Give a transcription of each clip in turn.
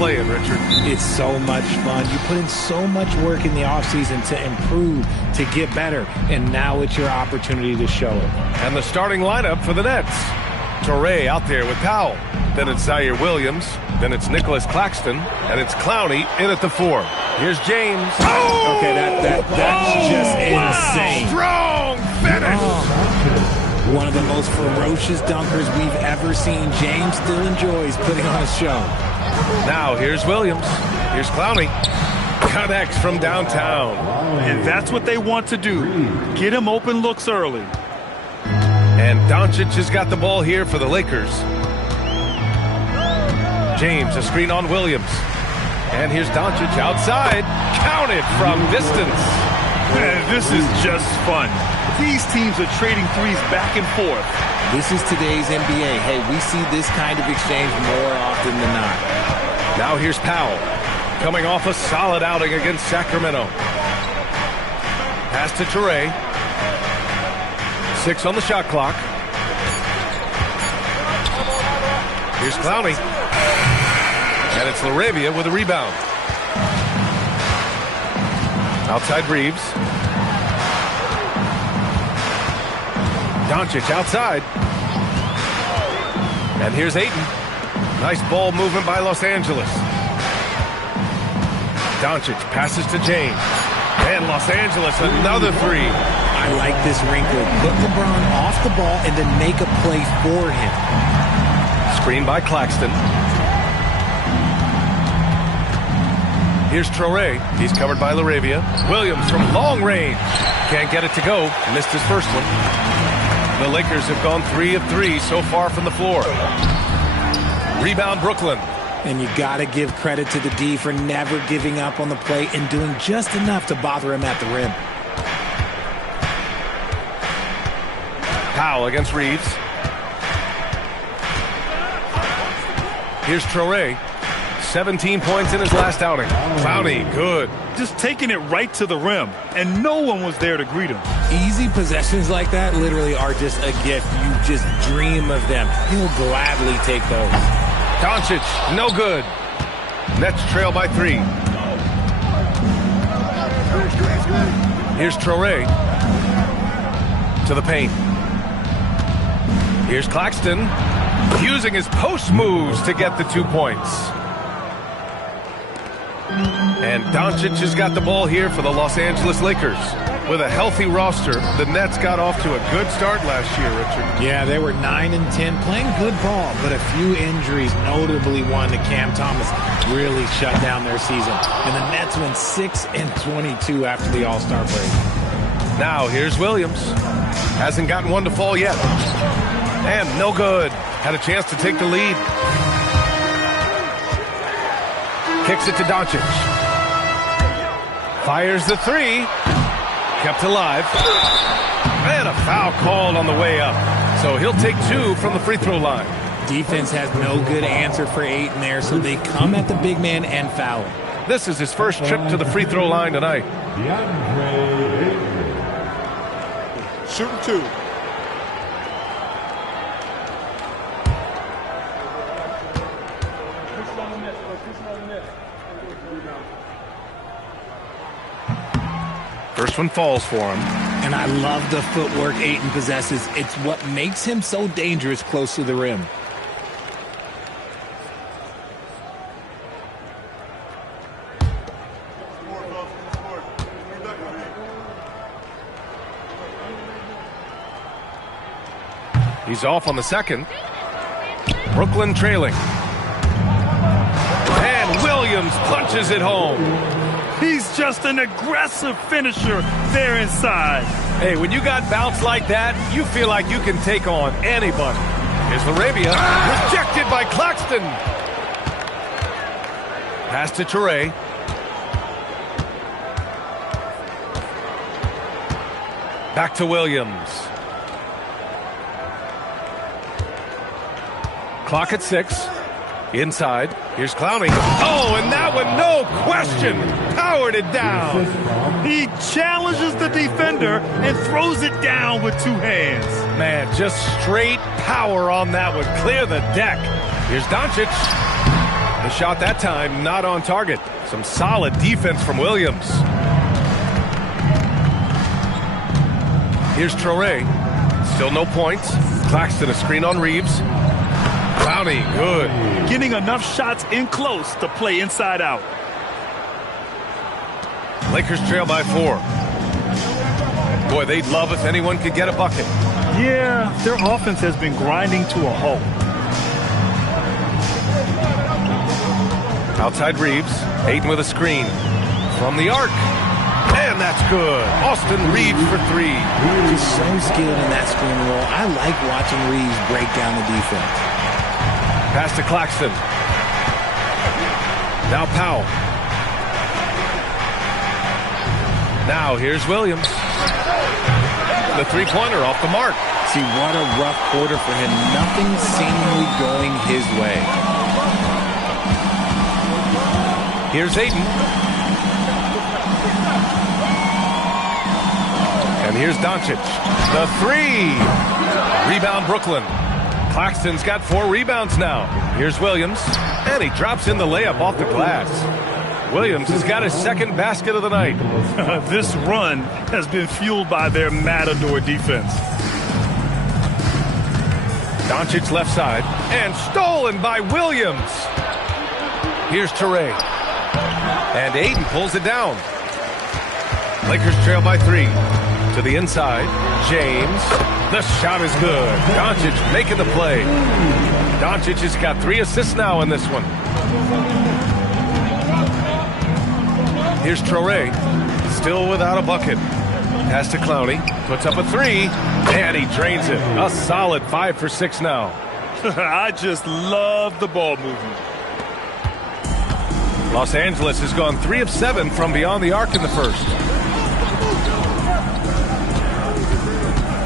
playing, Richard. It's so much fun. You put in so much work in the offseason to improve, to get better, and now it's your opportunity to show it. And the starting lineup for the Nets. Toure out there with Powell. Then it's Zaire Williams. Then it's Nicholas Claxton. And it's Clowney in at the 4. Here's James. Oh! Okay, that's just insane. Strong finish. Oh. One of the most ferocious dunkers we've ever seen. James still enjoys putting on a show. Now here's Williams. Here's Clowney. Connects from downtown. And that's what they want to do. Get him open looks early. And Doncic has got the ball here for the Lakers. James, a screen on Williams. And here's Doncic outside. Counted from distance. Man, this is just fun. These teams are trading threes back and forth. This is today's NBA. Hey, we see this kind of exchange more often than not. Now here's Powell. Coming off a solid outing against Sacramento. Pass to Toure. 6 on the shot clock. Here's Clowney. And it's LaRavia with a rebound. Outside Reeves. Doncic outside. And here's Ayton. Nice ball movement by Los Angeles. Doncic passes to James. And Los Angeles, another 3. I like this wrinkle. Put LeBron off the ball and then make a play for him. Screen by Claxton. Here's Traore. He's covered by LaRavia. Williams from long range. Can't get it to go. Missed his first one. The Lakers have gone 3 of 3 so far from the floor. Rebound Brooklyn. And you got to give credit to the D for never giving up on the play and doing just enough to bother him at the rim. Powell against Reeves. Here's Traore. 17 points in his last outing. Clowney, good. Just taking it right to the rim, and no one was there to greet him. Easy possessions like that literally are just a gift. You just dream of them. He'll gladly take those. Doncic, no good. Nets trail by 3. Here's Traore. To the paint. Here's Claxton. Using his post moves to get the 2 points. And Doncic has got the ball here for the Los Angeles Lakers. With a healthy roster, the Nets got off to a good start last year, Richard. Yeah, they were 9 and 10, playing good ball, but a few injuries, notably one to Cam Thomas, really shut down their season. And the Nets went 6 and 22 after the All-Star break. Now here's Williams. Hasn't gotten one to fall yet. And no good. Had a chance to take the lead. Kicks it to Doncic. Fires the 3. Kept alive. And a foul called on the way up. So he'll take 2 from the free throw line. Defense has no good answer for Ayton there, so they come at the big man and foul him. This is his first trip to the free throw line tonight. Shooting 2. First one falls for him. And I love the footwork Ayton possesses. It's what makes him so dangerous close to the rim. He's off on the second. Brooklyn trailing. And Williams punches it home. He's just an aggressive finisher there inside. Hey, when you got bounce like that, you feel like you can take on anybody. Here's LaRavia. Rejected by Claxton. Pass to Toure. Back to Williams. Clock at 6. Inside. Here's Clowney. Oh, and that one, no question, powered it down. He challenges the defender and throws it down with 2 hands. Man, just straight power on that one. Clear the deck. Here's Doncic. The shot that time not on target. Some solid defense from Williams. Here's Traore. Still no points. Claxton a screen on Reeves. Clowney, good. Getting enough shots in close to play inside out. Lakers trail by 4. Boy, they'd love if anyone could get a bucket. Yeah, their offense has been grinding to a halt. Outside Reeves. Ayton with a screen. From the arc. And that's good. Austin Reeves for 3. He's so skilled in that screen roll. I like watching Reeves break down the defense. Pass to Claxton. Now Powell. Now here's Williams. The three-pointer off the mark. See, what a rough quarter for him. Nothing seemingly going his way. Here's Ayton. And here's Doncic. The 3. Rebound Brooklyn. Claxton's got 4 rebounds now. Here's Williams. And he drops in the layup off the glass. Williams has got his second basket of the night. This run has been fueled by their Matador defense. Doncic left side. And stolen by Williams. Here's Traore. And Ayton pulls it down. Lakers trail by 3. To the inside. James. The shot is good. Doncic making the play. Doncic has got 3 assists now in this one. Here's Traore. Still without a bucket. Pass to Clowney. Puts up a 3. And he drains it. A solid 5 for 6 now. I just love the ball movement. Los Angeles has gone 3 of 7 from beyond the arc in the first.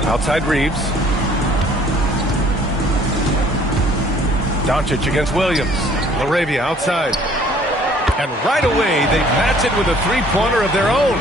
Outside Reeves. Doncic against Williams. LaRavia outside. And right away, they match it with a three-pointer of their own.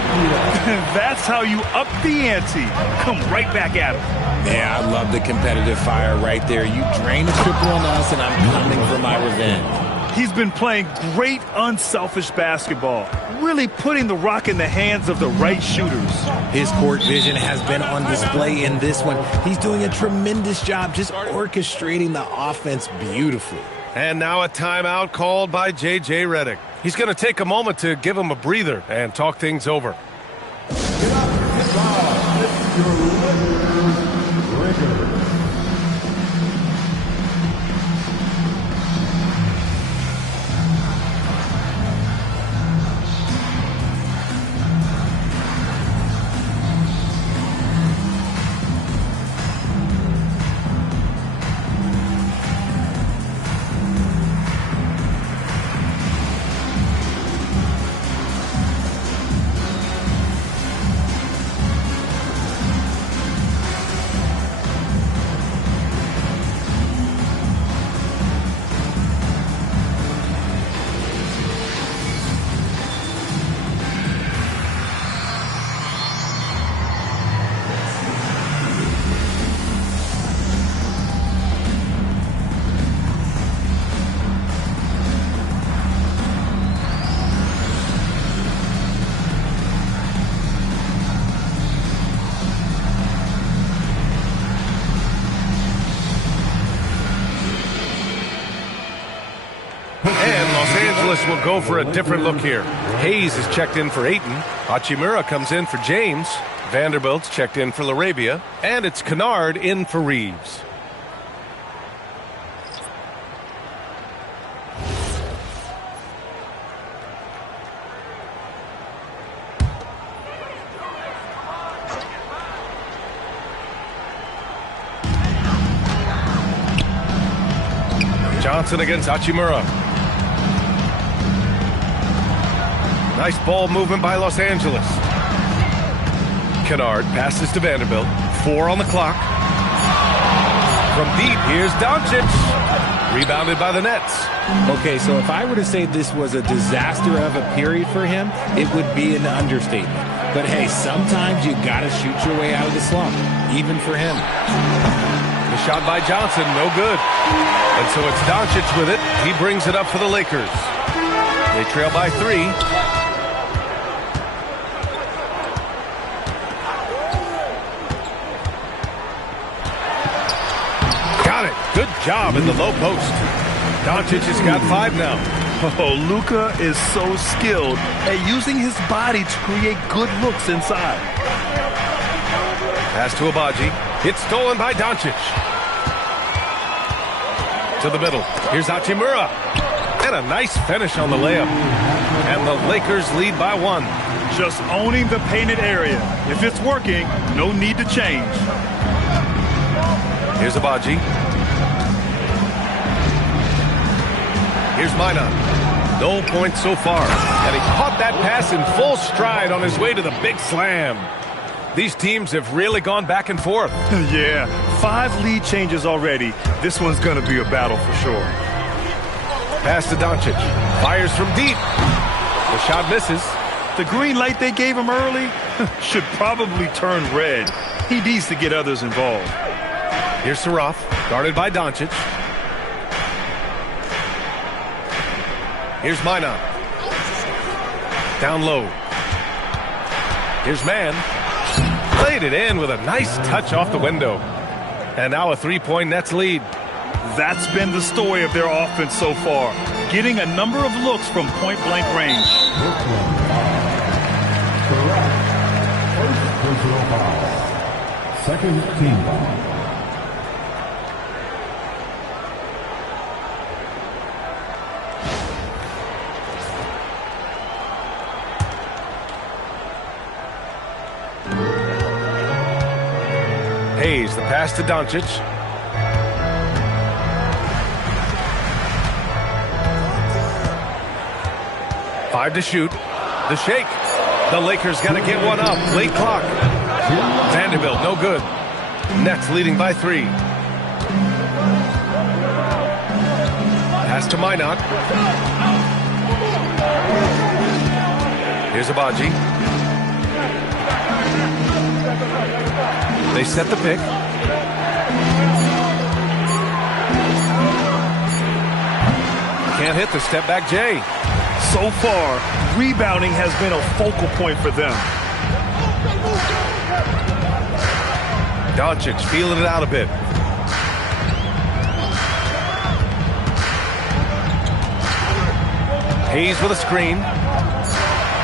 That's how you up the ante. Come right back at him. Yeah, I love the competitive fire right there. You drain a triple on us, and I'm coming for my revenge. He's been playing great, unselfish basketball, really putting the rock in the hands of the right shooters. His court vision has been on display in this one. He's doing a tremendous job just orchestrating the offense beautifully. And now a timeout called by J.J. Redick. He's going to take a moment to give him a breather and talk things over. Will go for a different look here. Hayes is checked in for Ayton. Hachimura comes in for James. Vanderbilt's checked in for LaRavia. And it's Kunad in for Reeves. Johnson against Hachimura. Nice ball movement by Los Angeles. Kunad passes to Vanderbilt. 4 on the clock. From deep, here's Doncic. Rebounded by the Nets. Okay, so if I were to say this was a disaster of a period for him, it would be an understatement. But hey, sometimes you gotta shoot your way out of the slump, even for him. The shot by Johnson, no good. And so it's Doncic with it, He brings it up for the Lakers. They trail by 3. Got it. Good job in the low post. Doncic has got 5 now. Oh, Luka is so skilled at using his body to create good looks inside. Pass to Abaji. It's stolen by Doncic. To the middle. Here's Hachimura. And a nice finish on the layup. And the Lakers lead by 1. Just owning the painted area. If it's working, no need to change. Here's Abaji. Here's Minot. No points so far. And he caught that pass in full stride on his way to the big slam. These teams have really gone back and forth. Yeah, 5 lead changes already. This one's going to be a battle for sure. Pass to Doncic. Fires from deep. The shot misses. The green light they gave him early should probably turn red. He needs to get others involved. Here's Saraf, guarded by Doncic. Here's Minot. Down low. Here's Mann. Played it in with a nice touch off the window. And now a 3-point Nets lead. That's been the story of their offense so far. Getting a number of looks from point-blank range. First personal foul. Second team foul. Hayes, the pass to Doncic. Five to shoot. The shake. The Lakers got to get one up. Late clock. Vanderbilt, no good. Nets leading by 3. Pass to Minot. Here's Abaji. They set the pick. Can't hit the step back J. So far, rebounding has been a focal point for them. Doncic feeling it out a bit. Hayes with a screen.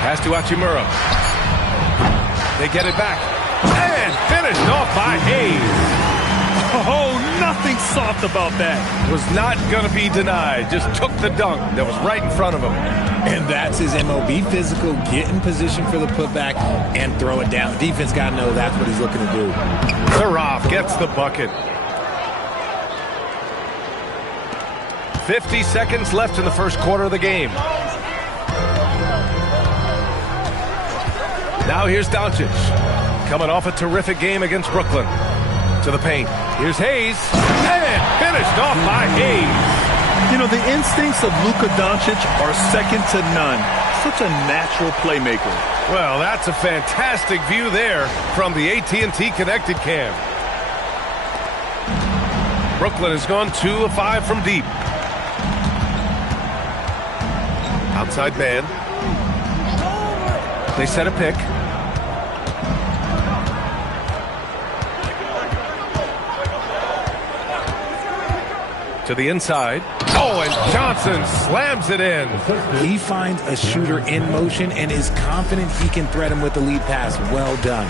Pass to Hachimura. They get it back. And finished off by Hayes. Oh, nothing soft about that. Was not going to be denied. Just took the dunk that was right in front of him. And that's his MO. Be physical, get in position for the putback, and throw it down. The defense got to know that's what he's looking to do. Saraf gets the bucket. 50 seconds left in the first quarter of the game. Now here's Doncic. Coming off a terrific game against Brooklyn. To the paint. Here's Hayes. And finished off by Hayes. You know, the instincts of Luka Doncic are second to none. Such a natural playmaker. Well, that's a fantastic view there from the AT&T Connected Cam. Brooklyn has gone 2 of 5 from deep. Outside man. They set a pick. To the inside. Oh, and Johnson slams it in. He finds a shooter in motion and is confident he can thread him with the lead pass. Well done.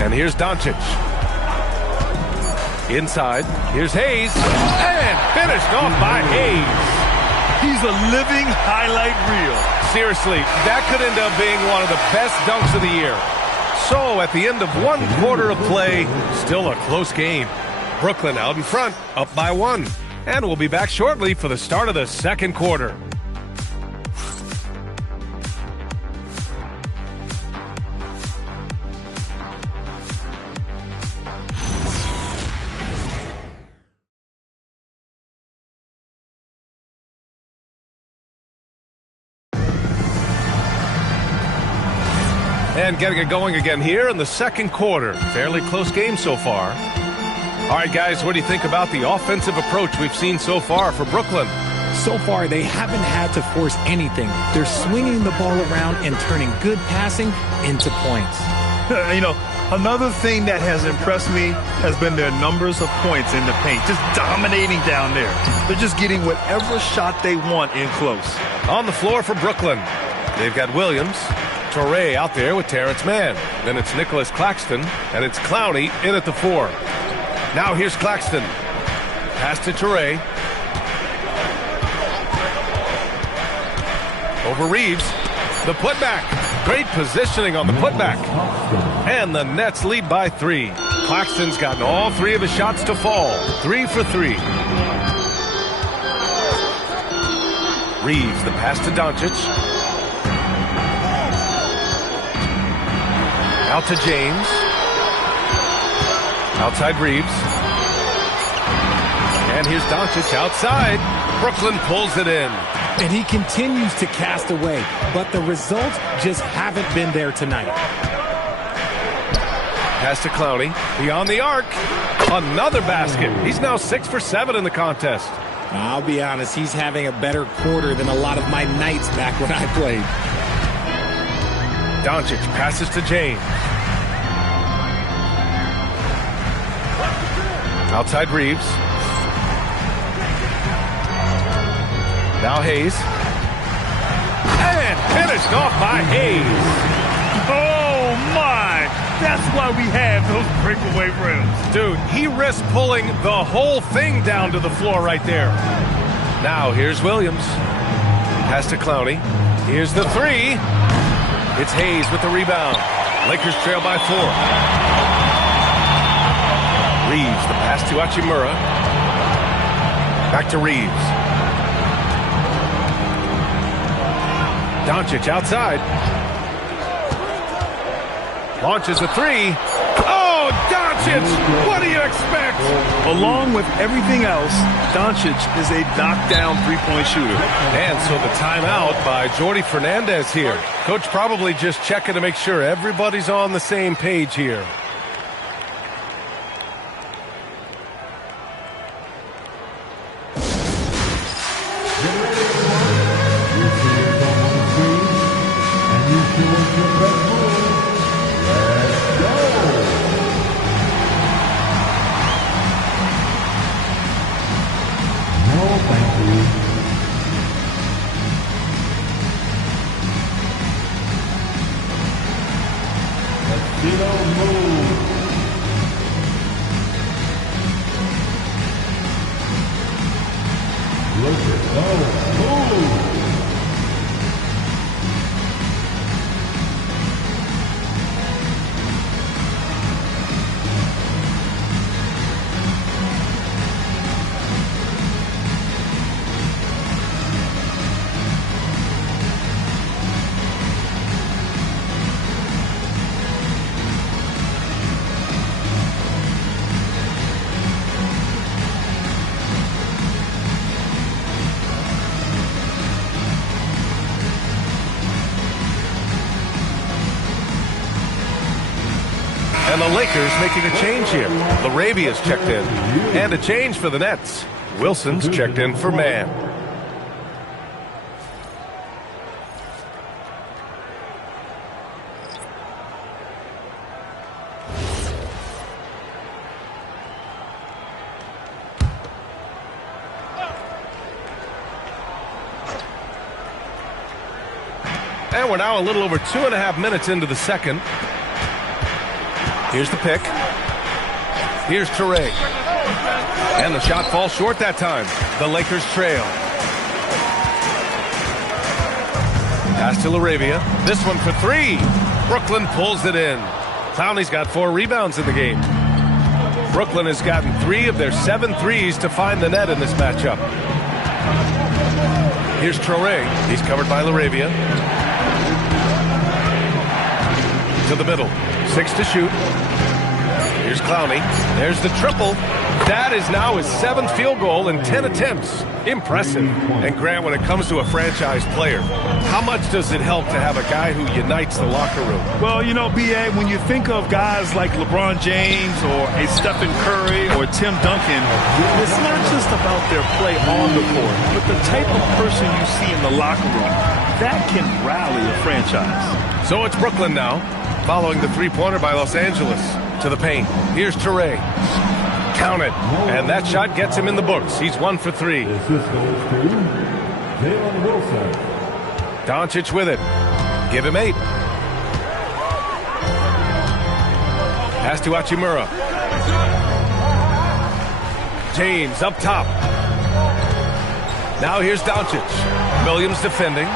And here's Doncic. Inside. Here's Hayes. And finished off by Hayes. He's a living highlight reel. Seriously, that could end up being one of the best dunks of the year. So, at the end of 1 quarter of play, still a close game. Brooklyn out in front, up by 1. And we'll be back shortly for the start of the second quarter. And getting it going again here in the second quarter. Fairly close game so far. All right, guys, what do you think about the offensive approach we've seen so far for Brooklyn? So far, they haven't had to force anything. They're swinging the ball around and turning good passing into points. You know, another thing that has impressed me has been their numbers of points in the paint, just dominating down there. They're just getting whatever shot they want in close. On the floor for Brooklyn, they've got Williams, Torrey out there with Terrence Mann. Then it's Nicholas Claxton, and it's Clowney in at the 4. Now here's Claxton. Pass to Torrey. Over Reeves. The putback. Great positioning on the putback. And the Nets lead by 3. Claxton's gotten all 3 of his shots to fall. 3 for 3. Reeves, the pass to Doncic. Out to James. Outside Reeves. And here's Doncic outside. Brooklyn pulls it in. And he continues to cast away, but the results just haven't been there tonight. Pass to Clowney. Beyond the arc. Another basket. He's now 6 for 7 in the contest. I'll be honest, he's having a better quarter than a lot of my nights back when I played. Doncic passes to James. Outside Reeves. Now Hayes. And finished off by Hayes. Oh, my! That's why we have those breakaway rims. Dude, he risked pulling the whole thing down to the floor right there. Now here's Williams. Pass to Clowney. Here's the 3. It's Hayes with the rebound. Lakers trail by 4. Reeves, the pass to Hachimura. Back to Reeves. Doncic outside. Launches a 3. Oh, Doncic! What do you expect? Along with everything else, Doncic is a knockdown three-point shooter. And so the timeout by Jordi Fernandez here. Coach probably just checking to make sure everybody's on the same page here. And the Lakers making a change here. Larabia's checked in. And a change for the Nets. Wilson's checked in for Mann. And we're now a little over 2.5 minutes into the second. Here's the pick. Here's Torrey. And the shot falls short that time. The Lakers trail. Pass to Laravia. This one for 3. Brooklyn pulls it in. Clowney's got 4 rebounds in the game. Brooklyn has gotten 3 of their 7 threes to find the net in this matchup. Here's Torrey. He's covered by Laravia. To the middle. 6 to shoot. Here's Clowney. There's the triple. That is now his 7th field goal in 10 attempts. Impressive. And Grant, when it comes to a franchise player, how much does it help to have a guy who unites the locker room? Well, you know, B.A., when you think of guys like LeBron James or a Stephen Curry or Tim Duncan, it's not just about their play on the court, but the type of person you see in the locker room. That can rally a franchise. So it's Brooklyn now, following the three-pointer by Los Angeles. To the paint. Here's Toure. Count it. And that shot gets him in the books. He's 1 for 3. Doncic with it. Give him 8. Pass to Hachimura. James up top. Now here's Doncic. Williams defending.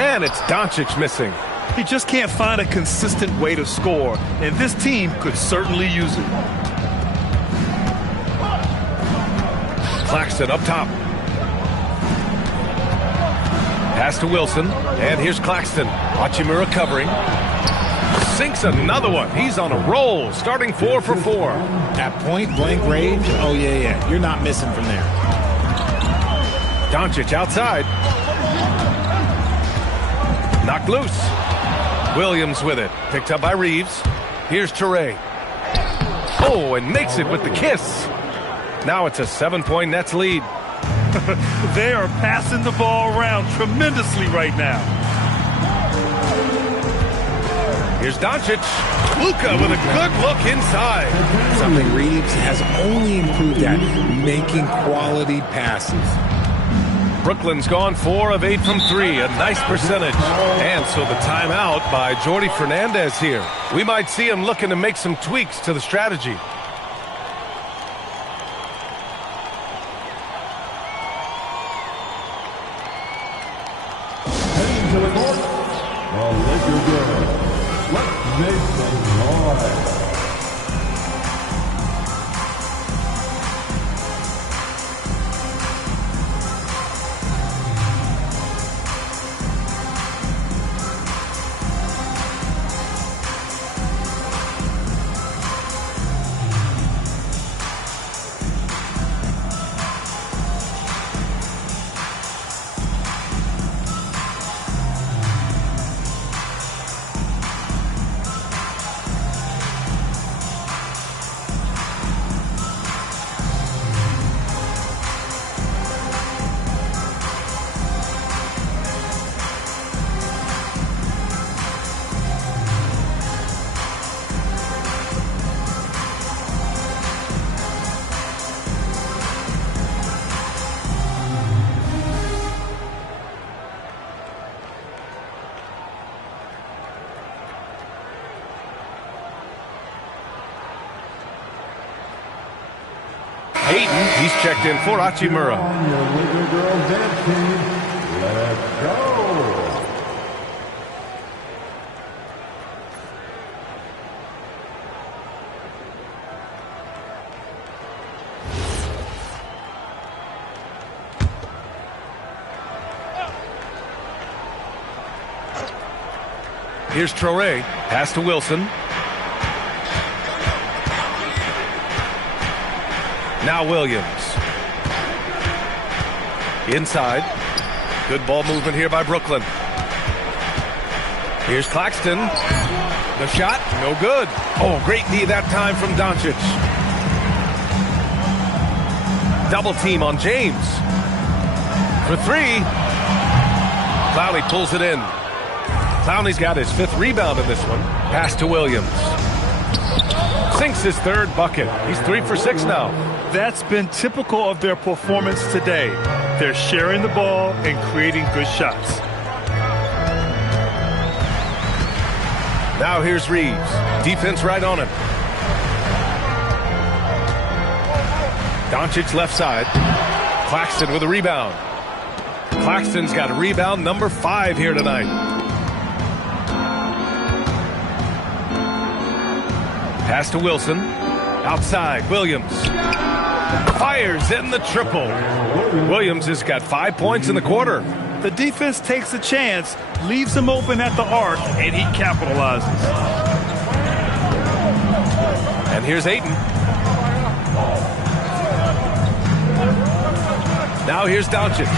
And it's Doncic missing. He just can't find a consistent way to score, and this team could certainly use it. Claxton up top. Pass to Wilson, and here's Claxton. Hachimura covering. Sinks another one. He's on a roll, starting 4 for 4. At point-blank range, oh, yeah. You're not missing from there. Doncic outside. Knocked loose. Williams with it. Picked up by Reeves. Here's Toure. Oh, and makes it with the kiss. Now it's a 7-point Nets lead. They are passing the ball around tremendously right now. Here's Doncic. Luka with a good look inside. Something Reeves has only improved at, making quality passes. Brooklyn's gone 4 of 8 from 3, a nice percentage. And so the timeout by Jordi Fernandez here. We might see him looking to make some tweaks to the strategy. Heading to the court, the Laker girl. Let's make some noise. Hayden, he's checked in for Hachimura. Let's go. Here's Traore. Pass to Wilson. Now Williams. Inside. Good ball movement here by Brooklyn. Here's Claxton. The shot, no good. Oh, great D that time from Doncic. Double team on James. For 3. Clowney pulls it in. Clowney's got his 5th rebound in this one. Pass to Williams. Sinks his 3rd bucket. He's 3 for 6 now. That's been typical of their performance today. They're sharing the ball and creating good shots. Now here's Reeves. Defense right on him. Doncic left side. Claxton with a rebound. Claxton's got a rebound number 5 here tonight. Pass to Wilson. Outside, Williams. Fires in the triple. Williams has got 5 points in the quarter. The defense takes a chance, leaves him open at the arc, and he capitalizes. And here's Ayton. Now here's Doncic.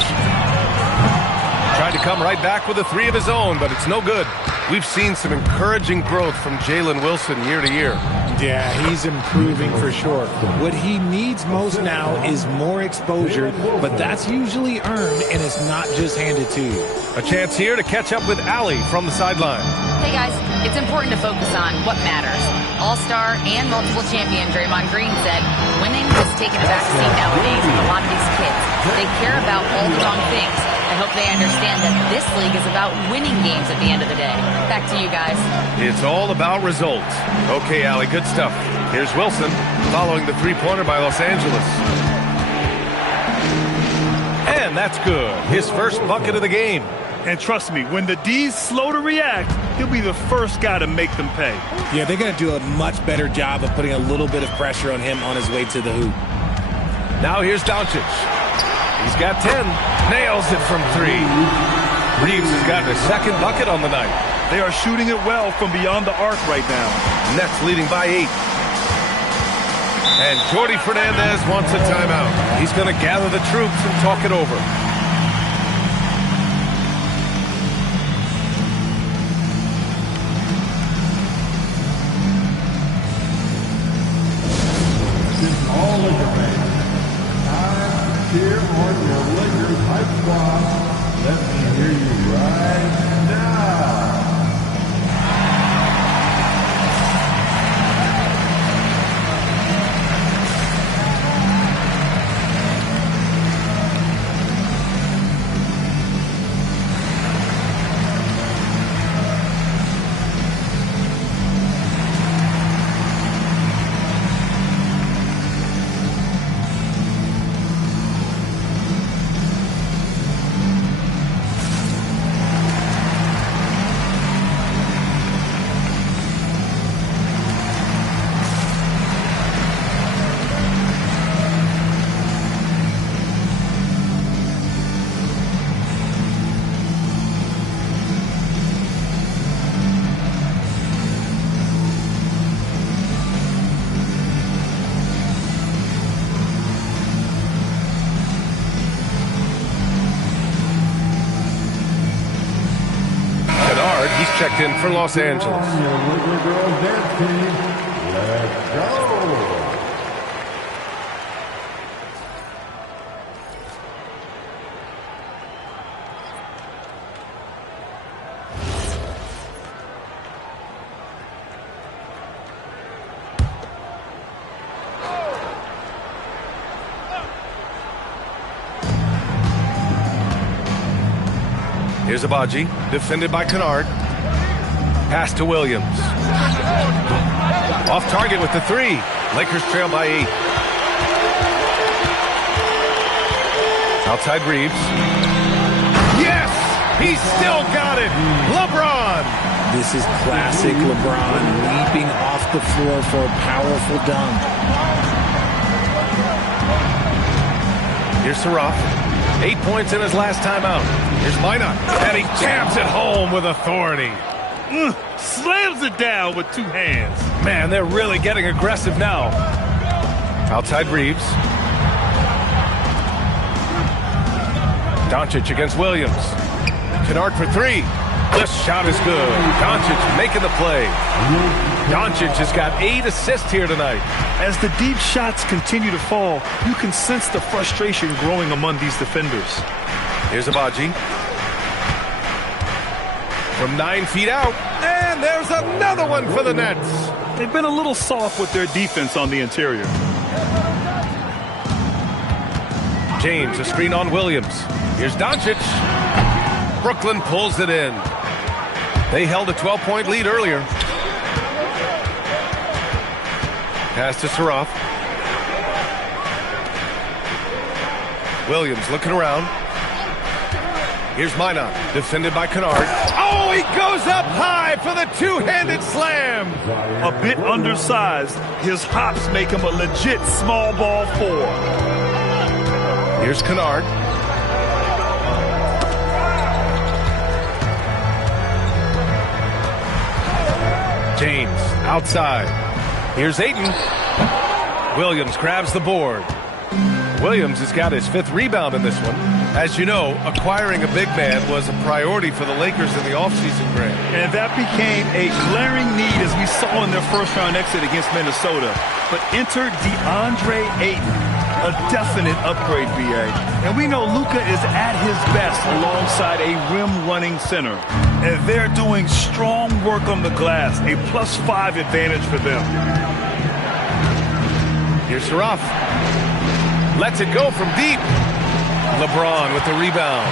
Tried to come right back with a three of his own, but it's no good. We've seen some encouraging growth from Jalen Wilson year to year. Yeah, he's improving for sure. What he needs most now is more exposure, but that's usually earned, and it's not just handed to you. A chance here to catch up with Allie from the sideline. Hey guys, it's important to focus on what matters. All-star and multiple champion Draymond Green said, winning has taken a backseat nowadays with a lot of these kids. They care about all the wrong things. I hope they understand that this league is about winning games at the end of the day. Back to you guys. It's all about results. Okay, Allie, good stuff. Here's Wilson following the three-pointer by Los Angeles. And that's good. His first bucket of the game. And trust me, when the D's slow to react, he'll be the first guy to make them pay. Yeah, they're going to do a much better job of putting a little bit of pressure on him on his way to the hoop. Now here's Doncic. He's got 10. Nails it from three. Reeves has gotten a second bucket on the night. They are shooting it well from beyond the arc right now. Nets leading by 8. And Jordi Fernandez wants a timeout. He's going to gather the troops and talk it over. All Laker fans, time to cheer on your Lakers hype squad. Let me hear you right now. He's checked in for Los Angeles. Your Laker girls dance team. Let's go. Here's Abaji, defended by Kunad. Pass to Williams. Off target with the three. Lakers trail by 8. Outside Reeves. Yes! He still got it! LeBron! This is classic LeBron leaping off the floor for a powerful dunk. Here's Saraf. 8 points in his last time out. Here's Minot. And he jams it home with authority. Slams it down with 2 hands. Man, they're really getting aggressive now. Outside Reeves. Doncic against Williams. Kunad for 3. This shot is good. Doncic making the play. Doncic has got 8 assists here tonight. As the deep shots continue to fall, you can sense the frustration growing among these defenders. Here's Abaji. From 9 feet out. And there's another one for the Nets. They've been a little soft with their defense on the interior. James, a screen on Williams. Here's Doncic. Brooklyn pulls it in. They held a 12-point lead earlier. Pass to Saraf. Williams looking around. Here's Minot, defended by Kunad. Oh, he goes up high for the two-handed slam. A bit undersized, his hops make him a legit small ball 4. Here's Kunad. James outside. Here's Ayton. Williams grabs the board. Williams has got his 5th rebound in this one. As you know, acquiring a big man was a priority for the Lakers in the offseason, Grant. And that became a glaring need as we saw in their first-round exit against Minnesota. But enter DeAndre Ayton, a definite upgrade, BA. And we know Luka is at his best alongside a rim-running center. And they're doing strong work on the glass, a +5 advantage for them. Here's Saraf. Lets it go from deep. LeBron with the rebound.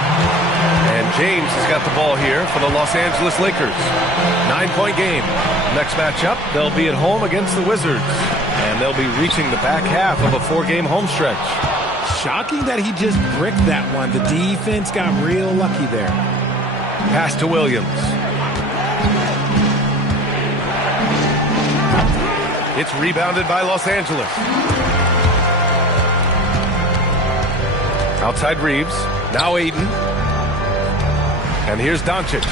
And James has got the ball here for the Los Angeles Lakers. 9-point game. Next matchup, they'll be at home against the Wizards. And they'll be reaching the back half of a 4-game home stretch. Shocking that he just bricked that one. The defense got real lucky there. Pass to Williams. It's rebounded by Los Angeles. Outside Reeves. Now Ayton. And here's Doncic.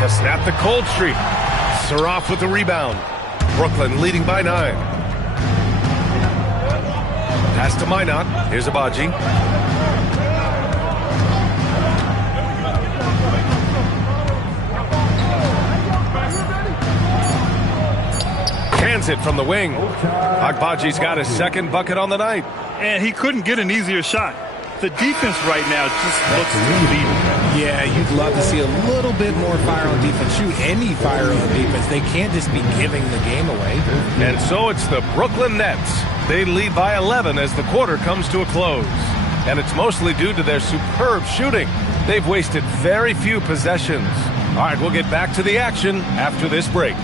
To snap the cold streak. Saraf with the rebound. Brooklyn leading by 9. Pass to Minot. Here's Abaji. Hands it from the wing. Agbaji's got his 2nd bucket on the night. And he couldn't get an easier shot. The defense right now just looks depleted. Yeah, you'd love to see a little bit more fire on defense. Shoot, any fire on defense. They can't just be giving the game away. And so it's the Brooklyn Nets. They lead by 11 as the quarter comes to a close. And it's mostly due to their superb shooting. They've wasted very few possessions. All right, we'll get back to the action after this break.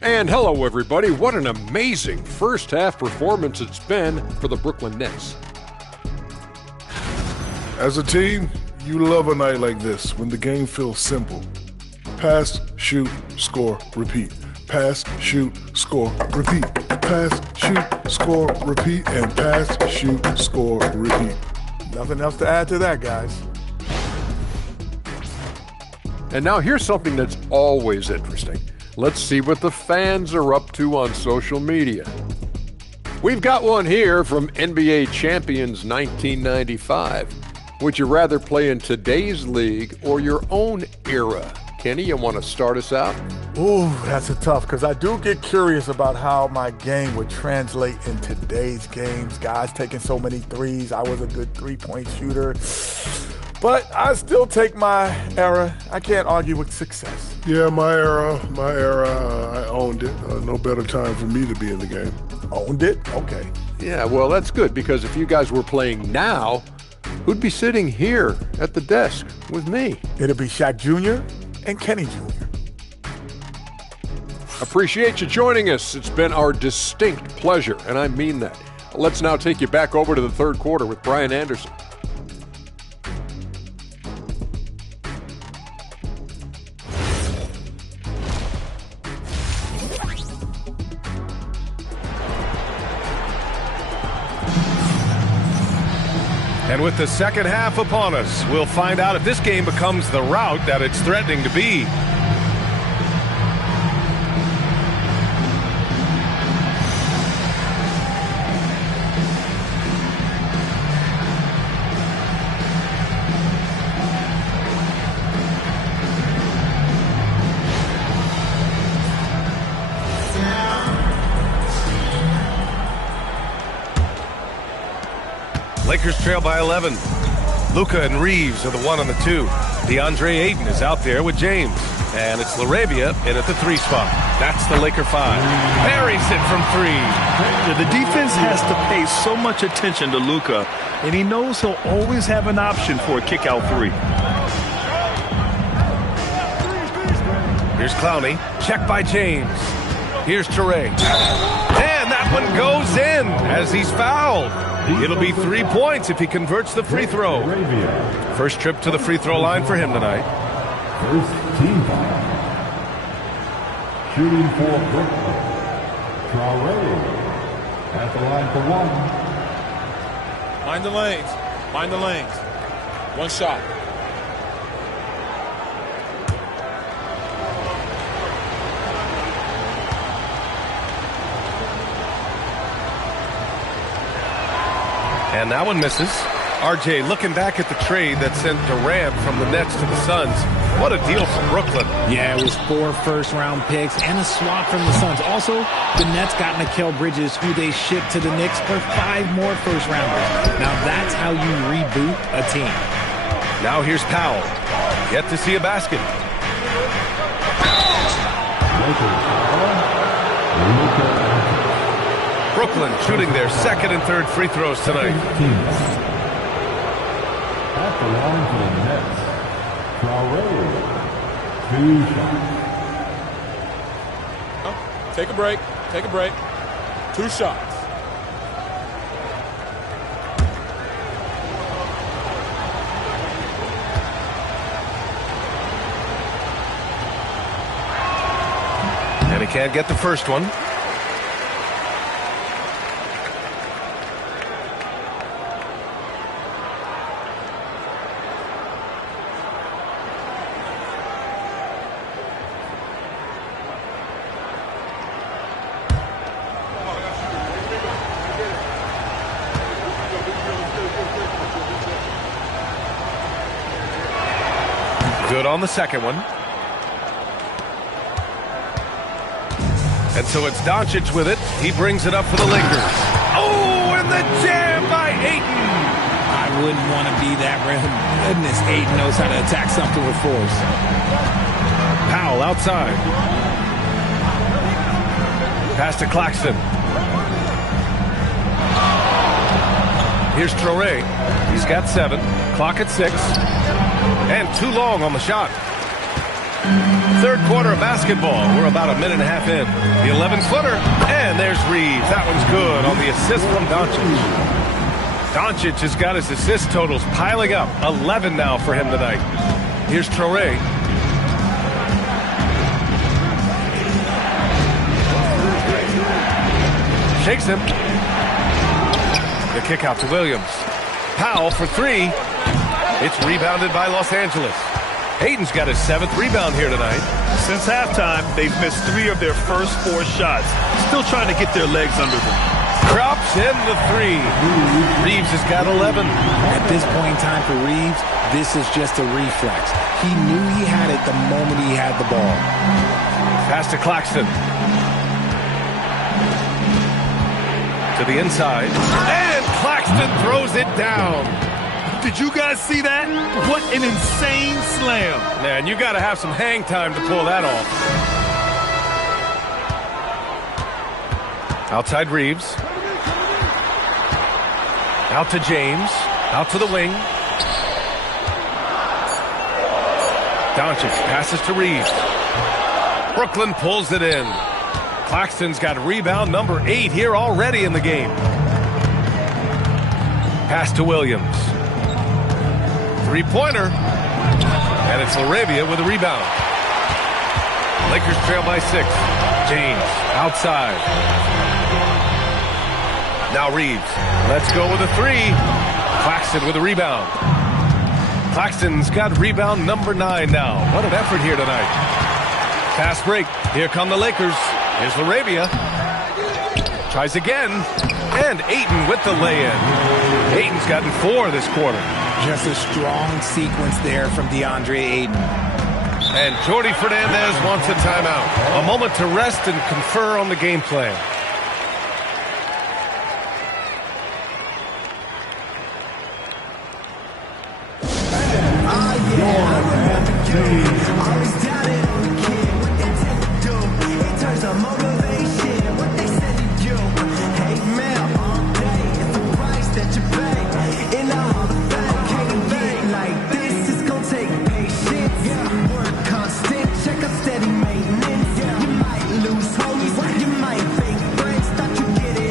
And hello, everybody. What an amazing first-half performance it's been for the Brooklyn Nets. As a team, you love a night like this when the game feels simple. Pass, shoot, score, repeat. Pass, shoot, score, repeat. Pass, shoot, score, repeat. And pass, shoot, score, repeat. Nothing else to add to that, guys. And now here's something that's always interesting. Let's see what the fans are up to on social media. We've got one here from NBA Champions 1995. Would you rather play in today's league or your own era? Kenny, you want to start us out? Ooh, that's a tough, because I do get curious about how my game would translate in today's games. Guys taking so many threes. I was a good three-point shooter. But I still take my era. I can't argue with success. Yeah, my era, I owned it. No better time for me to be in the game. Owned it? Okay. Yeah, well, that's good, because if you guys were playing now, who'd be sitting here at the desk with me? It'll be Shaq Jr. and Kenny Jr. Appreciate you joining us. It's been our distinct pleasure, and I mean that. Let's now take you back over to the third quarter with Brian Anderson. And with the second half upon us, we'll find out if this game becomes the rout that it's threatening to be. Lakers trail by 11. Luka and Reeves are the 1 and the 2. DeAndre Ayton is out there with James. And it's LaRavia in at the 3 spot. That's the Laker 5. Buries it from 3. The defense has to pay so much attention to Luka, and he knows he'll always have an option for a kick-out 3. Here's Clowney. Check by James. Here's Toure. And that that one goes in as he's fouled. It'll be 3 points if he converts the free throw. First trip to the free throw line for him tonight. First team foul. Shooting for Brooklyn. Traore at the line for one. Mind the lanes. Mind the lanes. One shot. And that one misses. RJ looking back at the trade that sent Durant from the Nets to the Suns. What a deal for Brooklyn. Yeah, it was 4 first-round picks and a swap from the Suns. Also, the Nets got Mikal Bridges, who they shipped to the Knicks for 5 more first-rounders. Now that's how you reboot a team. Now here's Powell. Yet to see a basket. Brooklyn shooting their second and third free throws tonight. At the line for the Nets, Traore, 2 shots. Take a break. Take a break. 2 shots. And he can't get the first one. Good on the second one. And so it's Doncic with it. He brings it up for the Lakers. Oh, and the jam by Ayton. I wouldn't want to be that rim. Goodness, Ayton knows how to attack something with force. Powell outside. Pass to Claxton. Here's Traore. He's got 7. Clock at 6. And too long on the shot. Third quarter of basketball. We're about a minute and a half in. The 11-footer. And there's Reeves. That one's good on the assist from Doncic. Doncic has got his assist totals piling up. 11 now for him tonight. Here's Traore. Shakes him. The kick out to Williams. Powell for 3. It's rebounded by Los Angeles. Ayton's got his 7th rebound here tonight. Since halftime, they've missed 3 of their first 4 shots. Still trying to get their legs under them. Drops in the 3. Reeves has got 11. At this point in time for Reeves, this is just a reflex. He knew he had it the moment he had the ball. Pass to Claxton. To the inside. And Claxton throws it down. Did you guys see that? What an insane slam. Man, you got to have some hang time to pull that off. Outside Reeves. Out to James. Out to the wing. Doncic passes to Reeves. Brooklyn pulls it in. Claxton's got rebound number 8 here already in the game. Pass to Williams. 3-pointer. And it's LaRavia with a rebound. Lakers trail by 6. James outside. Now Reeves. Let's go with a 3. Claxton with a rebound. Claxton's got rebound number 9 now. What an effort here tonight. Fast break. Here come the Lakers. Here's LaRavia. Tries again. And Ayton with the lay-in. Ayton's gotten 4 this quarter. Just a strong sequence there from DeAndre Ayton. And Jordi Fernandez wants a timeout. A moment to rest and confer on the game plan. Steady maintenance. You might lose homies, you might fake friends. Thought you get it.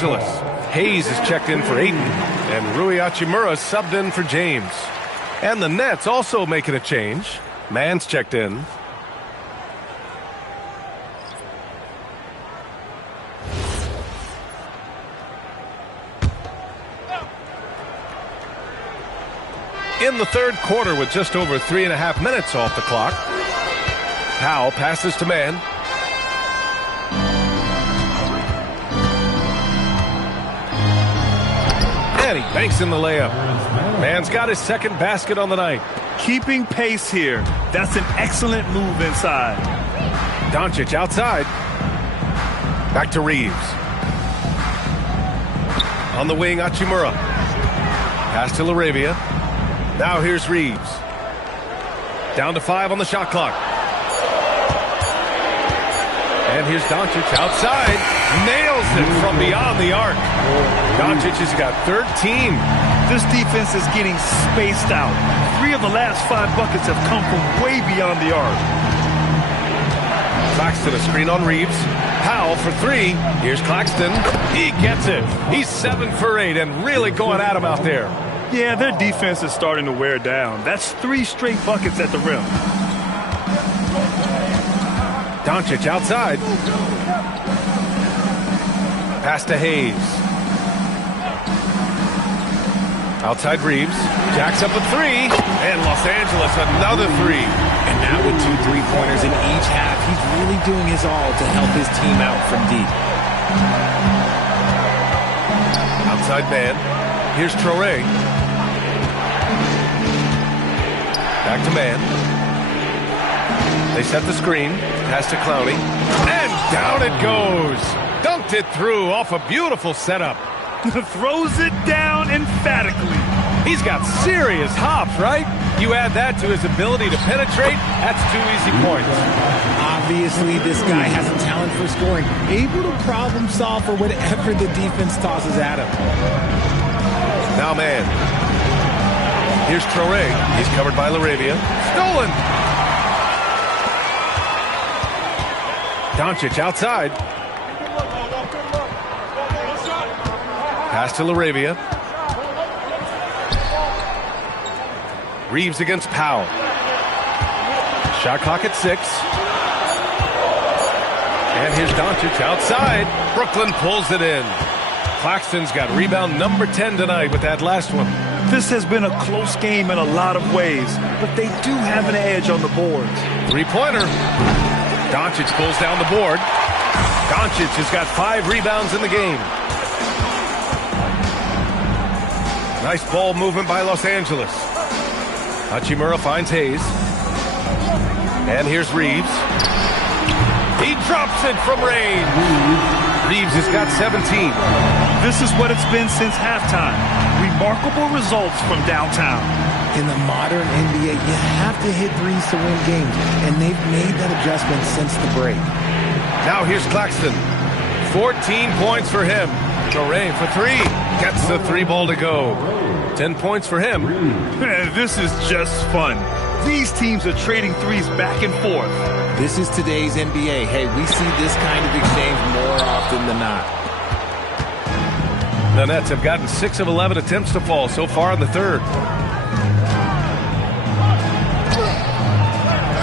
Angeles. Hayes is checked in for Ayton, and Rui Hachimura subbed in for James. And the Nets also making a change. Mann's checked in. In the third quarter with just over 3.5 minutes off the clock. Powell passes to Mann. And he banks in the layup. Mann's got his second basket on the night. Keeping pace here. That's an excellent move inside. Doncic outside. Back to Reeves. On the wing, Hachimura. Pass to LaRavia. Now here's Reeves. Down to 5 on the shot clock. And here's Doncic outside. Nails it from beyond the arc. Doncic has got 13. This defense is getting spaced out. 3 of the last 5 buckets have come from way beyond the arc. Claxton a screen on Reeves. Powell for 3. Here's Claxton. He gets it. He's 7 for 8 and really going at him out there. Yeah, their defense is starting to wear down. That's 3 straight buckets at the rim. Doncic outside. Pass to Hayes. Outside Reeves. Jacks up a 3. And Los Angeles another 3. And now with 2 3-pointers in each half, he's really doing his all to help his team out from deep. Outside man. Here's Traore. Back to man. They set the screen. Pass to Clowney. And down it goes. Dunked it through off a beautiful setup. Throws it down emphatically. He's got serious hops, right? You add that to his ability to penetrate, that's 2 easy points. Obviously, this guy has a talent for scoring. Able to problem solve for whatever the defense tosses at him. Now man. Here's Traore. He's covered by LaRavia. Stolen. Doncic outside. Pass to LaRavia. Reeves against Powell. Shot clock at 6. And here's Doncic outside. Brooklyn pulls it in. Claxton's got rebound number 10 tonight with that last one. This has been a close game in a lot of ways, but they do have an edge on the boards. 3-pointer. Doncic pulls down the board. Doncic has got 5 rebounds in the game. Nice ball movement by Los Angeles. Hachimura finds Hayes. And here's Reeves. He drops it from range. Reeves has got 17. This is what it's been since halftime. Remarkable results from downtown. In the modern NBA, you have to hit threes to win games, and they've made that adjustment since the break. Now here's Claxton. 14 points for him. Traore for 3. Gets the 3-ball to go. 10 points for him. This is just fun. These teams are trading threes back and forth. This is today's NBA. Hey, we see this kind of exchange more often than not. The Nets have gotten 6 of 11 attempts to fall so far in the third.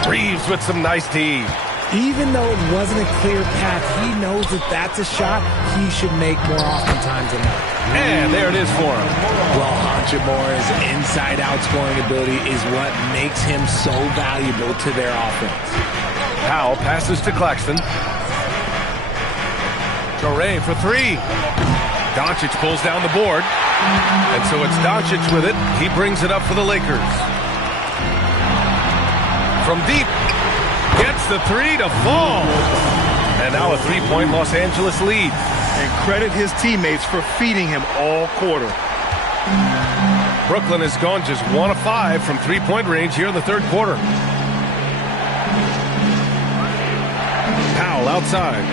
Reeves with some nice D. Even though it wasn't a clear path, he knows that that's a shot he should make more oftentimes than not. And there it is for him. Well, Hachimura's inside-out scoring ability is what makes him so valuable to their offense. Powell passes to Claxton. Traore for 3. Doncic pulls down the board. And so it's Doncic with it. He brings it up for the Lakers. From deep. Gets the 3 to fall. And now a 3-point Los Angeles lead. And credit his teammates for feeding him all quarter. Brooklyn has gone just 1 of 5 from 3-point range here in the third quarter. Powell outside.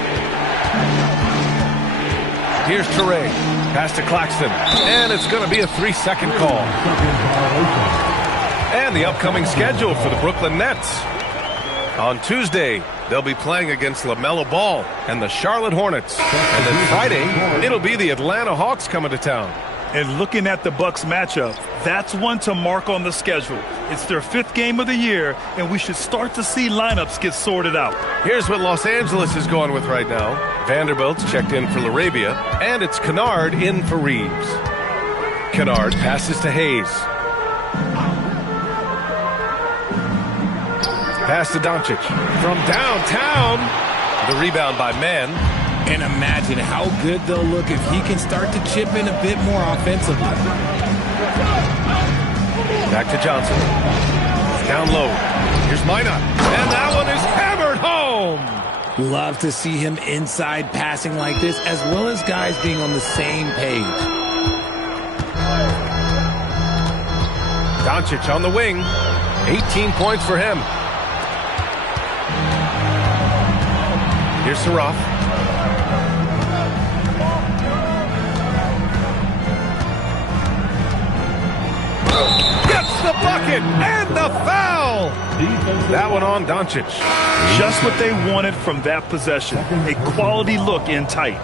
Here's Traore. Pass to Claxton. And it's going to be a 3-second call. And the upcoming schedule for the Brooklyn Nets. On Tuesday, they'll be playing against LaMelo Ball and the Charlotte Hornets. And then Friday, it'll be the Atlanta Hawks coming to town. And looking at the Bucks matchup, that's one to mark on the schedule. It's their 5th game of the year, and we should start to see lineups get sorted out. Here's what Los Angeles is going with right now. Vanderbilt's checked in for LaRavia, and it's Kunad in for Reeves. Kunad passes to Hayes. Pass to Doncic. From downtown, the rebound by Mann. And imagine how good they'll look if he can start to chip in a bit more offensively. Back to Johnson. Down low. Here's Minot. And that one is hammered home. Love to see him inside passing like this, as well as guys being on the same page. Doncic on the wing. 18 points for him. Here's Saraf. Gets the bucket and the foul. That one on Doncic. Just what they wanted from that possession. A quality look in tight.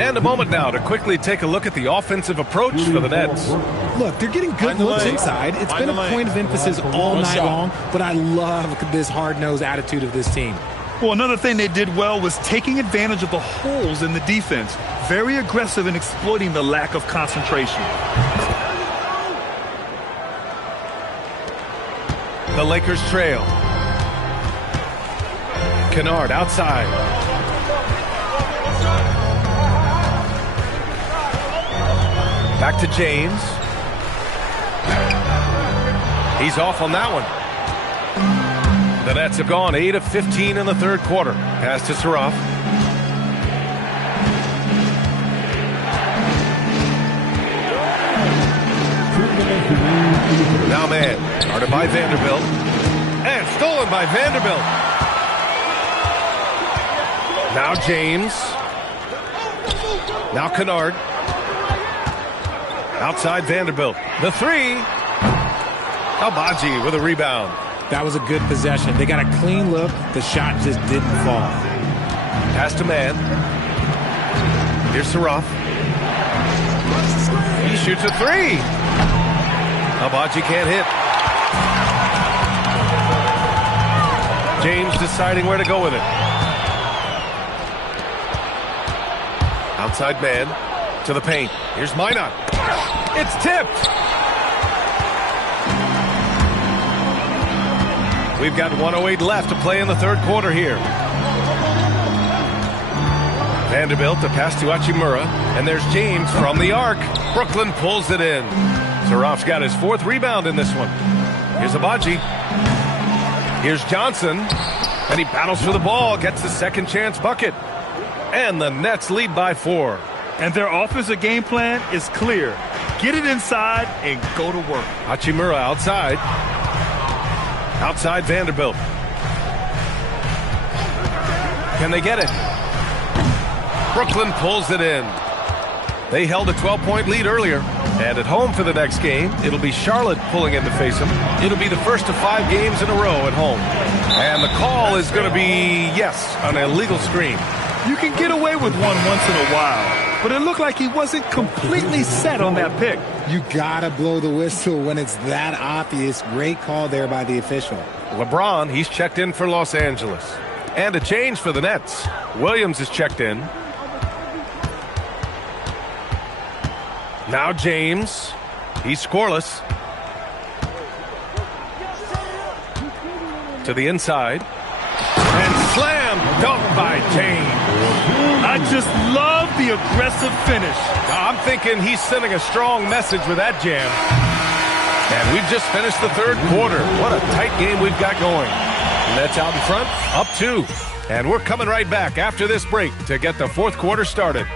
And a moment now to quickly take a look at the offensive approach for the Nets. Look, they're getting good looks inside. It's been a point of emphasis all night long, but I love this hard-nosed attitude of this team. Well, another thing they did well was taking advantage of the holes in the defense. Very aggressive in exploiting the lack of concentration. The Lakers trail. Kunad outside. Back to James. He's off on that one. The Nets have gone 8 of 15 in the third quarter. Pass to Saraf. Now man, guarded by Vanderbilt. And stolen by Vanderbilt. Now James. Now Kunad. Outside Vanderbilt. The three. Albaji with a rebound. That was a good possession. They got a clean look. The shot just didn't fall. Pass to man. Here's Saraf. He shoots a three. Albaji can't hit. James deciding where to go with it. Outside man to the paint. Here's Minot. It's tipped. We've got 1:08 left to play in the third quarter here. Vanderbilt to pass to Hachimura, and there's James from the arc. Brooklyn pulls it in. Saraf's got his 4th rebound in this one. Here's Albaji. Here's Johnson, and he battles for the ball, gets the second chance bucket. And the Nets lead by 4. And their offensive game plan is clear. Get it inside and go to work. Hachimura outside. Outside Vanderbilt. Can they get it? Brooklyn pulls it in. They held a 12-point lead earlier. And at home for the next game, it'll be Charlotte pulling in to face them. It'll be the first of 5 games in a row at home. And the call is going to be, yes, an illegal screen. You can get away with one once in a while, but it looked like he wasn't completely set on that pick. You gotta blow the whistle when it's that obvious. Great call there by the official. LeBron, he's checked in for Los Angeles. And a change for the Nets. Williams is checked in. Now James. He's scoreless. To the inside. And slam dunk by James. I just love the aggressive finish. I'm thinking he's sending a strong message with that jam. And we've just finished the third quarter. What a tight game we've got going. Nets out in front, up 2. And we're coming right back after this break to get the fourth quarter started.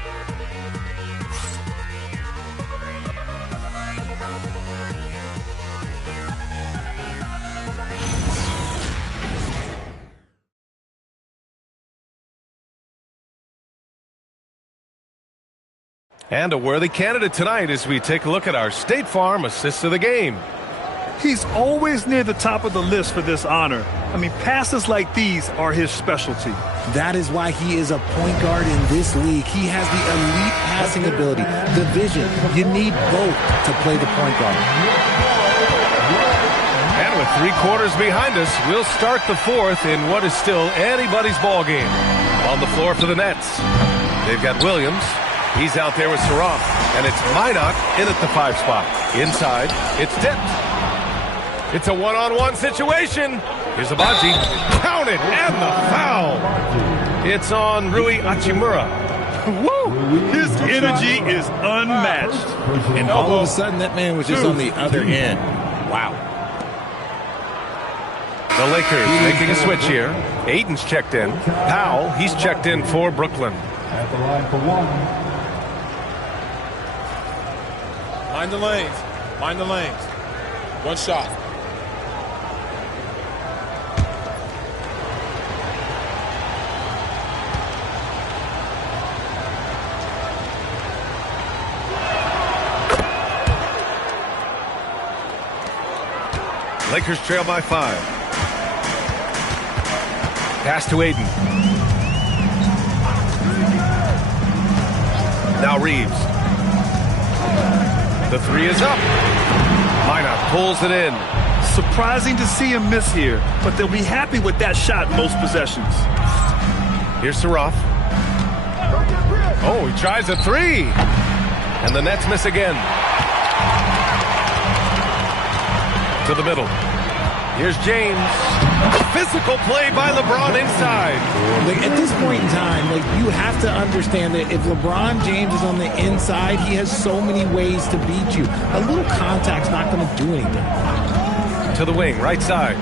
And a worthy candidate tonight as we take a look at our State Farm assist of the game. He's always near the top of the list for this honor. I mean, passes like these are his specialty. That is why he is a point guard in this league. He has the elite passing ability, the vision. You need both to play the point guard. And with 3/4 behind us, we'll start the fourth in what is still anybody's ball game. On the floor for the Nets, they've got Williams. He's out there with Saraf. And it's Minot in at the 5 spot. Inside, it's tipped. It's a one-on-one situation. Here's Abaji. Counted, and the foul. It's on Rui Hachimura. Woo! His energy is unmatched. And all of a sudden, that man was just on the other end. Wow. The Lakers making a switch here. Aiton's checked in. Powell, he's checked in for Brooklyn. At the line for one. Mind the lanes. Mind the lanes. One shot. Lakers trail by 5. Pass to Ayton. Now Reeves. The 3 is up. Minot pulls it in. Surprising to see him miss here, but they'll be happy with that shot most possessions. Here's Saraf. Oh, he tries a 3. And the Nets miss again. To the middle. Here's James. Physical play by LeBron inside. Like, at this point in time, like, you have to understand that if LeBron James is on the inside, he has so many ways to beat you. A little contact's not going to do anything. To the wing, right side.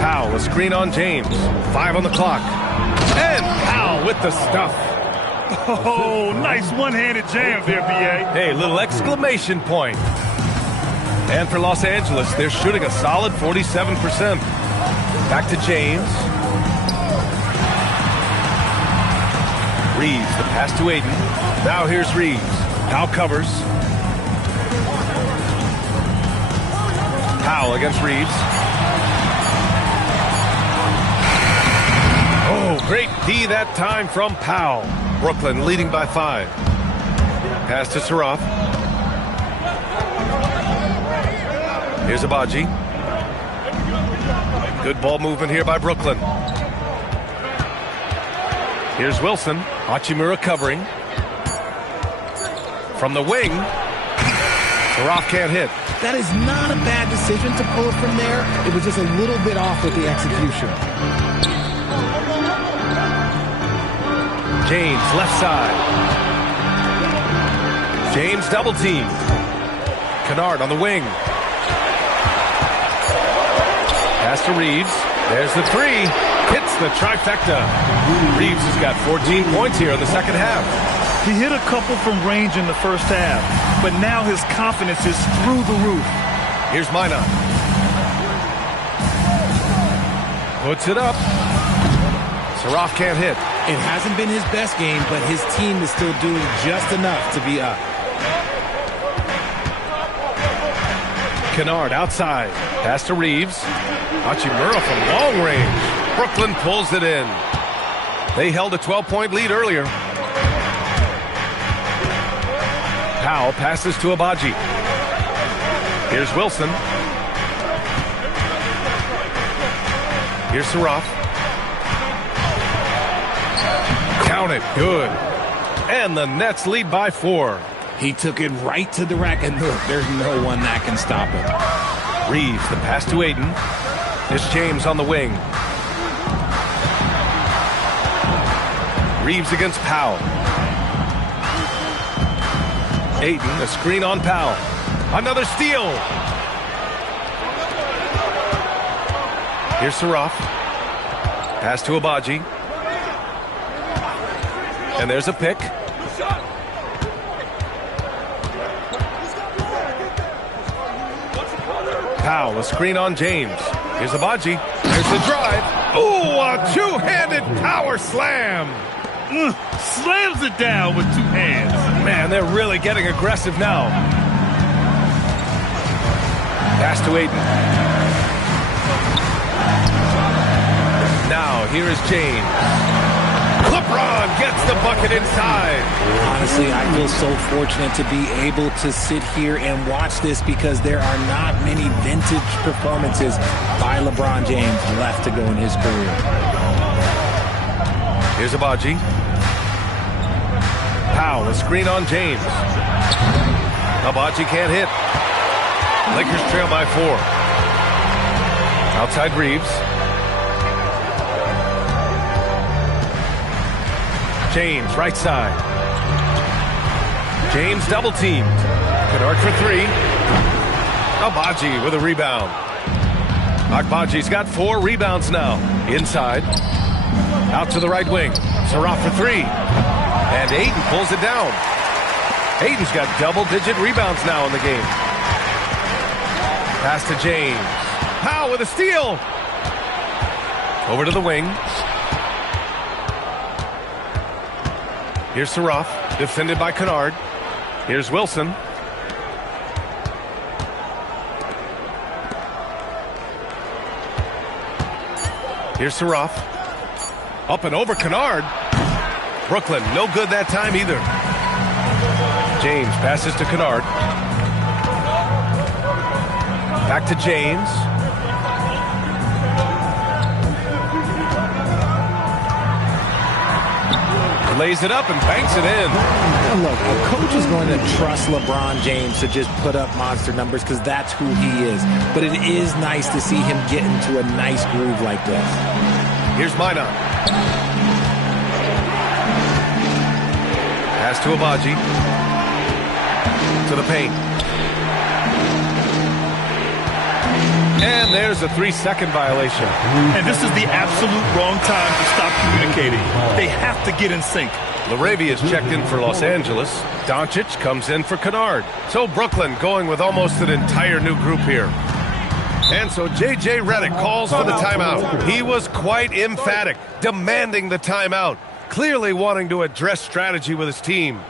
Powell, a screen on James. 5 on the clock. And Powell with the stuff. Oh, nice one-handed jam there, B.A. Hey, little exclamation point. And for Los Angeles, they're shooting a solid 47%. Back to James. Reeves, the pass to Ayton. Now here's Reeves. Powell covers. Powell against Reeves. Oh, great D that time from Powell. Brooklyn leading by 5. Pass to Saraf. Here's Abaji. Good ball movement here by Brooklyn. Here's Wilson. Hachimura covering. From the wing. Saraf can't hit. That is not a bad decision to pull it from there. It was just a little bit off with the execution. James, left side. James double team. Kunad on the wing. Pass to Reeves. There's the 3. Hits the trifecta. Reeves has got 14 points here in the second half. He hit a couple from range in the first half, but now his confidence is through the roof. Here's Minot. Puts it up. Saraf can't hit. It hasn't been his best game, but his team is still doing just enough to be up. Kunad outside. Pass to Reeves. Hachimura from long range. Brooklyn pulls it in. They held a 12-point lead earlier. Powell passes to Abaji. Here's Wilson. Here's Saraf. Count it. Good. And the Nets lead by 4. He took it right to the rack, and look, there's no one that can stop him. Reeves, the pass to Ayton. It's James on the wing. Reeves against Powell. Ayton, a screen on Powell. Another steal. Here's Saraf. Pass to Abaji. And there's a pick. Powell, a screen on James. Here's Abaji. There's the drive. Ooh, a two-handed power slam. Slams it down with 2 hands. Man, they're really getting aggressive now. Pass to Aiden. Now, here is James. LeBron gets the bucket inside. Honestly, I feel so fortunate to be able to sit here and watch this because there are not many vintage performances by LeBron James left to go in his career. Here's Abaji. Powell, a screen on James. Abaji can't hit. Lakers trail by 4. Outside Reeves. James, right side. James double teamed. Kunad for 3. Abaji with a rebound. Agbaji's got 4 rebounds now. Inside. Out to the right wing. Saraf for 3. And Aiden pulls it down. Aiden's got double-digit rebounds now in the game. Pass to James. Powell with a steal. Over to the wing. Here's Saraf, defended by Kunad. Here's Wilson. Here's Saraf. Up and over Kunad. Brooklyn, no good that time either. James passes to Kunad. Back to James. Lays it up and banks it in. Now look, a coach is going to trust LeBron James to just put up monster numbers because that's who he is. But it is nice to see him get into a nice groove like this. Here's Minot. Pass to Abaji. To the paint. And there's a 3-second violation. And this is the absolute wrong time to stop communicating. They have to get in sync. LaRavia is checked in for Los Angeles. Doncic comes in for Kunad. So Brooklyn going with almost an entire new group here. And so J.J. Redick calls for the timeout. He was quite emphatic, demanding the timeout, clearly wanting to address strategy with his team.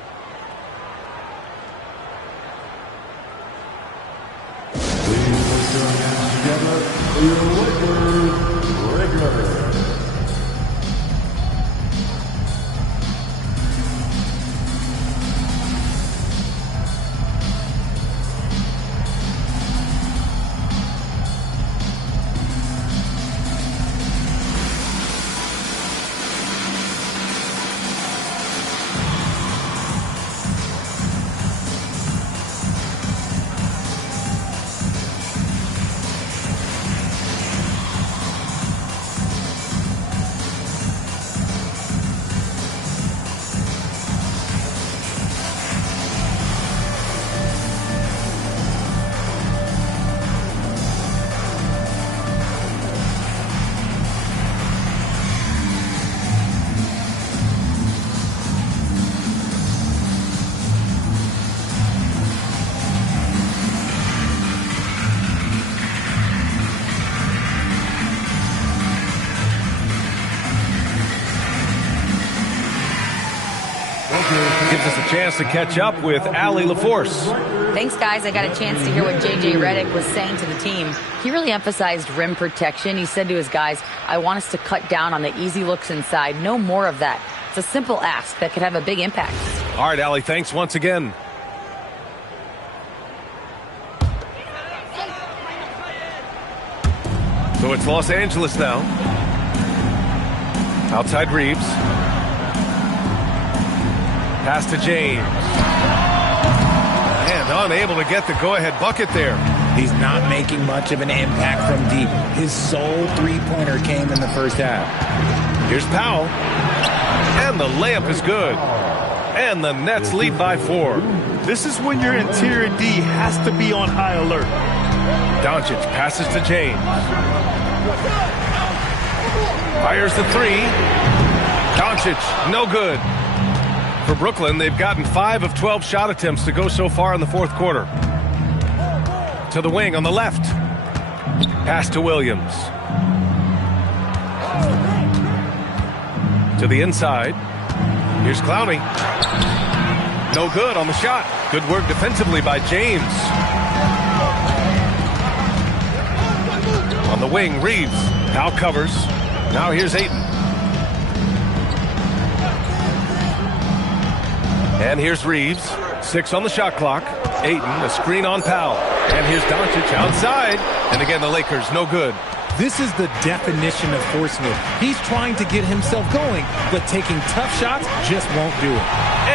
Gives us a chance to catch up with Allie LaForce. Thanks, guys. I got a chance to hear what J.J. Redick was saying to the team. He really emphasized rim protection. He said to his guys, I want us to cut down on the easy looks inside. No more of that. It's a simple ask that could have a big impact. All right, Allie, thanks once again. So it's Los Angeles now. Outside Reeves. Pass to James. And unable to get the go-ahead bucket there. He's not making much of an impact from deep. His sole three-pointer came in the first half. Here's Powell. And the layup is good. And the Nets lead by 4. This is when your interior D has to be on high alert. Doncic passes to James. Fires the 3. Doncic, no good. For Brooklyn, they've gotten 5 of 12 shot attempts to go so far in the fourth quarter. To the wing on the left. Pass to Williams. To the inside. Here's Clowney. No good on the shot. Good work defensively by James. On the wing, Reeves. Now covers. Now here's Ayton. And here's Reeves. 6 on the shot clock. Ayton, a screen on Powell. And here's Doncic outside. And again, the Lakers, no good. This is the definition of forcing it. He's trying to get himself going, but taking tough shots just won't do it.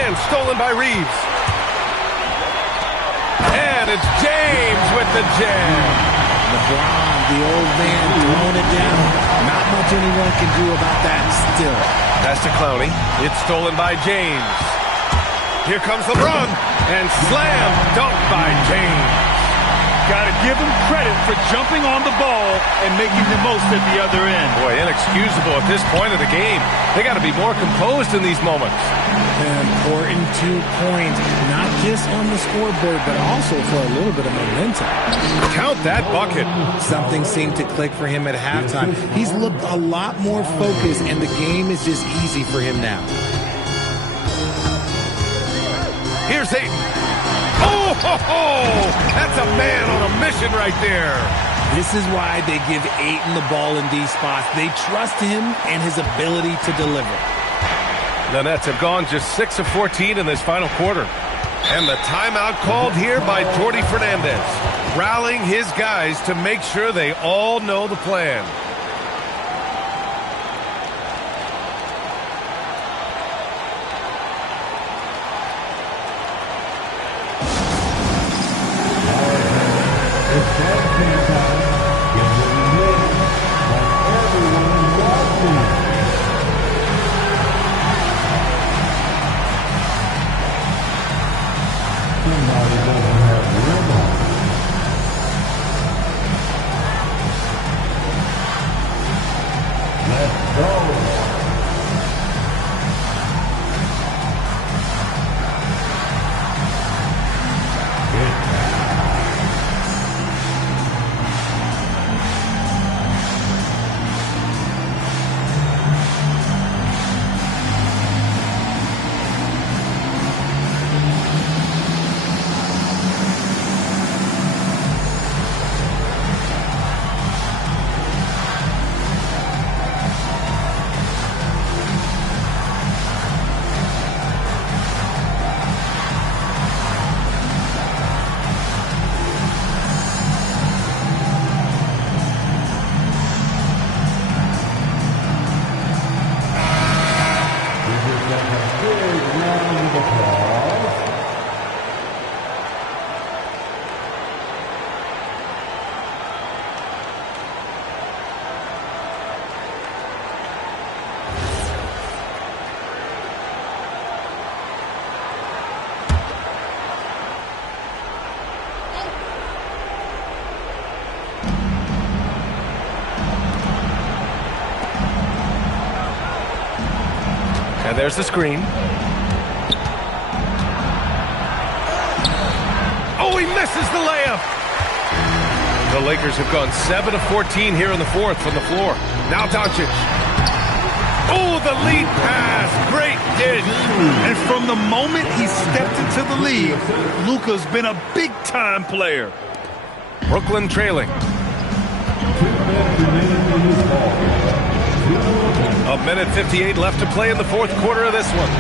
And stolen by Reeves. And it's James with the jam. LeBron, the old man, throwing it down. Not much anyone can do about that still. Pass to Clowney. It's stolen by James. Here comes LeBron. And slam dunk by James. Got to give him credit for jumping on the ball and making the most at the other end. Boy, inexcusable at this point of the game. They got to be more composed in these moments. An important 2 points, not just on the scoreboard, but also for a little bit of momentum. Count that bucket. Something Something seemed to click for him at halftime. He's looked a lot more focused, and the game is just easy for him now. Here's Ayton. Oh, ho, ho! That's a man on a mission right there. This is why they give Ayton the ball in these spots. They trust him and his ability to deliver. The Nets have gone just 6 of 14 in this final quarter. And the timeout called here by Jordi Fernandez, rallying his guys to make sure they all know the plan. It's that game time. Get ready by everyone watching. Somebody doesn't have room on. Let's go. And there's the screen. Oh, he misses the layup. The Lakers have gone 7 of 14 here in the fourth from the floor. Now Doncic. Oh, the lead pass. Great dish. And from the moment he stepped into the league, Luka's been a big-time player. Brooklyn trailing. A minute 58 left to play in the fourth quarter of this one.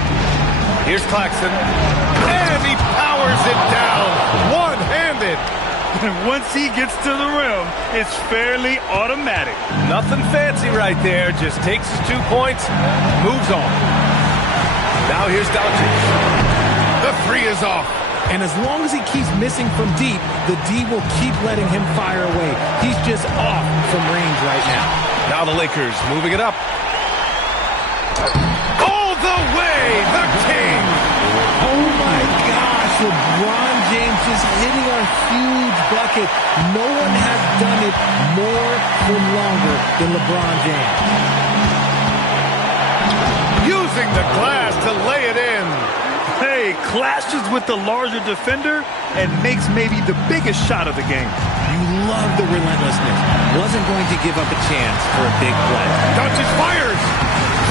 Here's Claxton. And he powers it down. One-handed. And once he gets to the rim, it's fairly automatic. Nothing fancy right there. Just takes his 2 points, moves on. Now here's Doncic. The three is off. And as long as he keeps missing from deep, the D will keep letting him fire away. He's just off from range right now. Now the Lakers moving it up. All the way, the King. Oh my gosh, LeBron James just hitting a huge bucket. No one has done it more for longer than LeBron James. Using the glass to lay it in. Hey, clashes with the larger defender and makes maybe the biggest shot of the game. You love the relentlessness. Wasn't going to give up a chance for a big play. Doncic fires.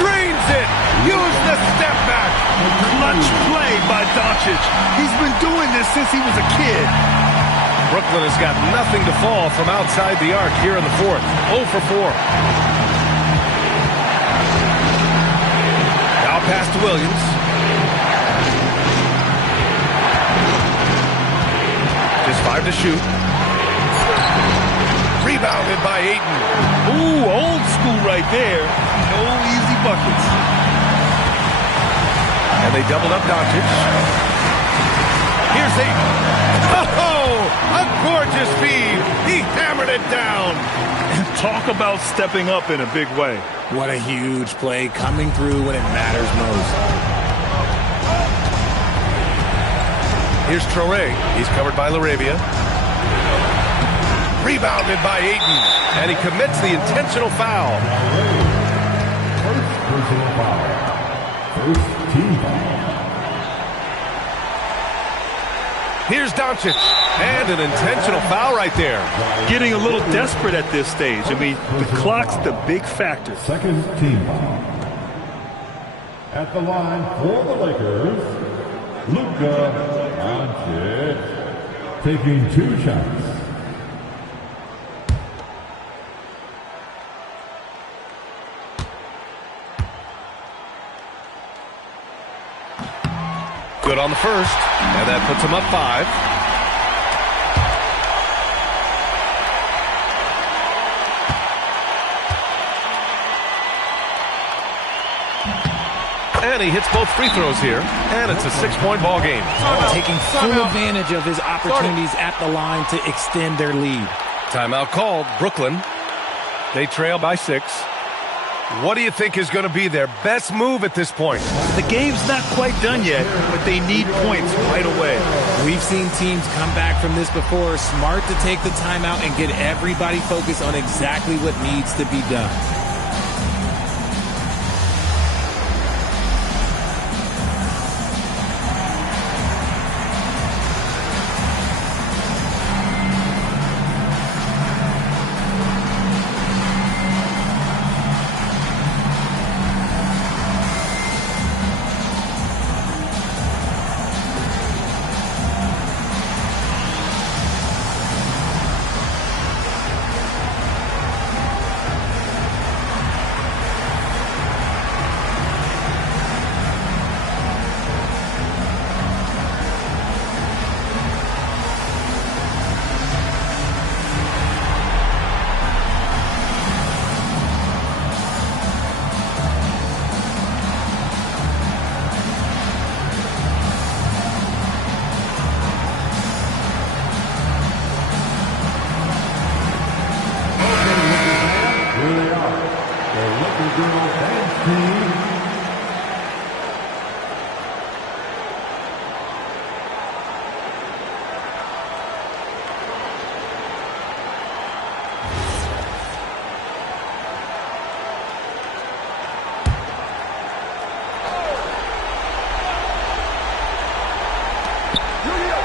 Drains it. Use the step back. Clutch play by Doncic. He's been doing this since he was a kid. Brooklyn has got nothing to fall from outside the arc here in the fourth. 0 for 4. Now pass to Williams. Just 5 to shoot. Rebounded by Ayton. Ooh, old school right there. No easy buckets. And they doubled up Doncic. Here's Ayton. Oh, a gorgeous feed. He hammered it down. Talk about stepping up in a big way. What a huge play, coming through when it matters most. Here's Traore. He's covered by LaRavia. Rebounded by Ayton. And he commits the intentional foul. First personal foul. First team foul. Here's Doncic. And an intentional foul right there. Getting a little desperate at this stage. I mean, the clock's the big factor. Second team foul. At the line for the Lakers, Luka Doncic taking 2 shots. Good on the first, and that puts him up 5. And he hits both free throws here, and it's a 6-point ball game. Taking full advantage of his opportunities at the line to extend their lead. Timeout called. Brooklyn. They trail by 6. What do you think is going to be their best move at this point? The game's not quite done yet, but they need points right away. We've seen teams come back from this before. Smart to take the timeout and get everybody focused on exactly what needs to be done.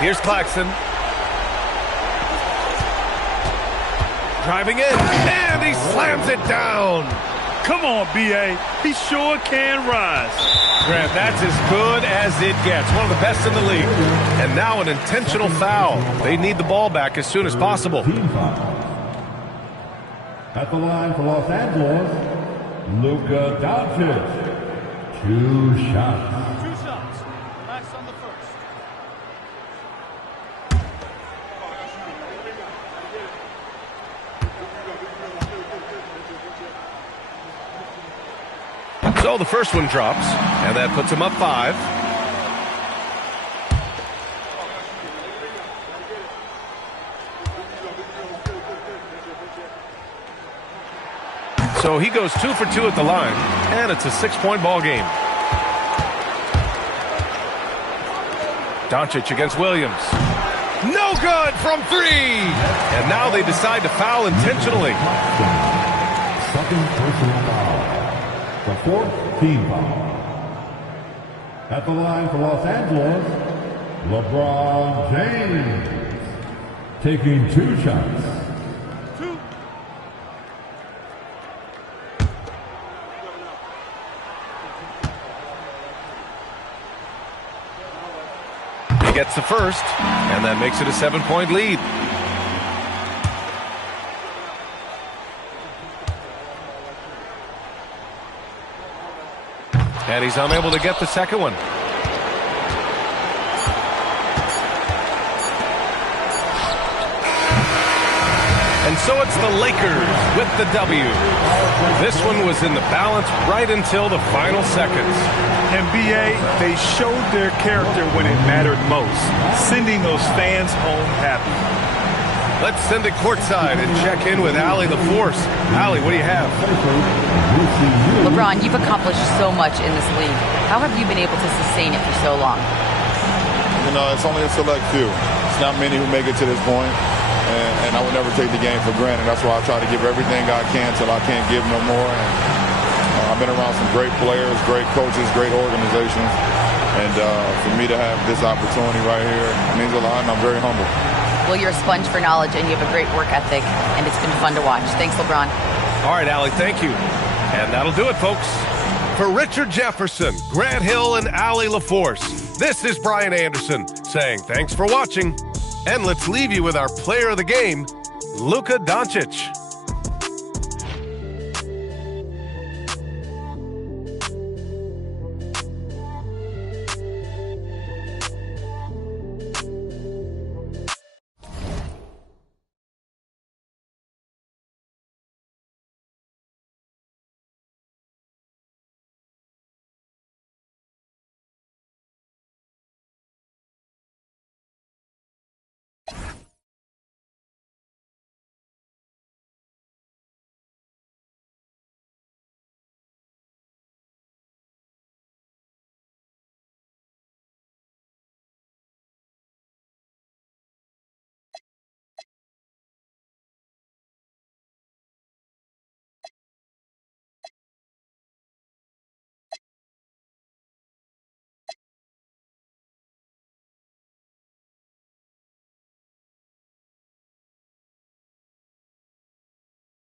Here's Claxton. Driving in, and he slams it down. Come on, B.A. He sure can rise. Grant, that's as good as it gets. One of the best in the league. And now an intentional foul. They need the ball back as soon as possible. Team foul. At the line for Los Angeles, Luka Doncic. 2 shots. 2 shots. Relax on the first. So the first one drops, and that puts him up 5. So he goes 2 for 2 at the line, and it's a 6-point ball game. Doncic against Williams. No good from 3! And now they decide to foul intentionally. Second personal foul. The 4th team foul. At the line for Los Angeles, LeBron James. Taking 2 shots. gets the first, and that makes it a 7-point lead. And he's unable to get the second one. And so it's the Lakers with the W. This one was in the balance right until the final seconds. NBA, they showed their character when it mattered most, sending those fans home happy. Let's send it courtside and check in with Allie LaForce. Allie, what do you have? LeBron, you've accomplished so much in this league. How have you been able to sustain it for so long? You know, it's only a select few. It's not many who make it to this point. And I would never take the game for granted. That's why I try to give everything I can till I can't give no more. And I've been around some great players, great coaches, great organizations. And for me to have this opportunity right here means a lot, and I'm very humble. Well, you're a sponge for knowledge, and you have a great work ethic, and it's been fun to watch. Thanks, LeBron. All right, Allie, thank you. And that'll do it, folks. For Richard Jefferson, Grant Hill, and Allie LaForce, this is Brian Anderson saying thanks for watching. And let's leave you with our player of the game, Luka Doncic.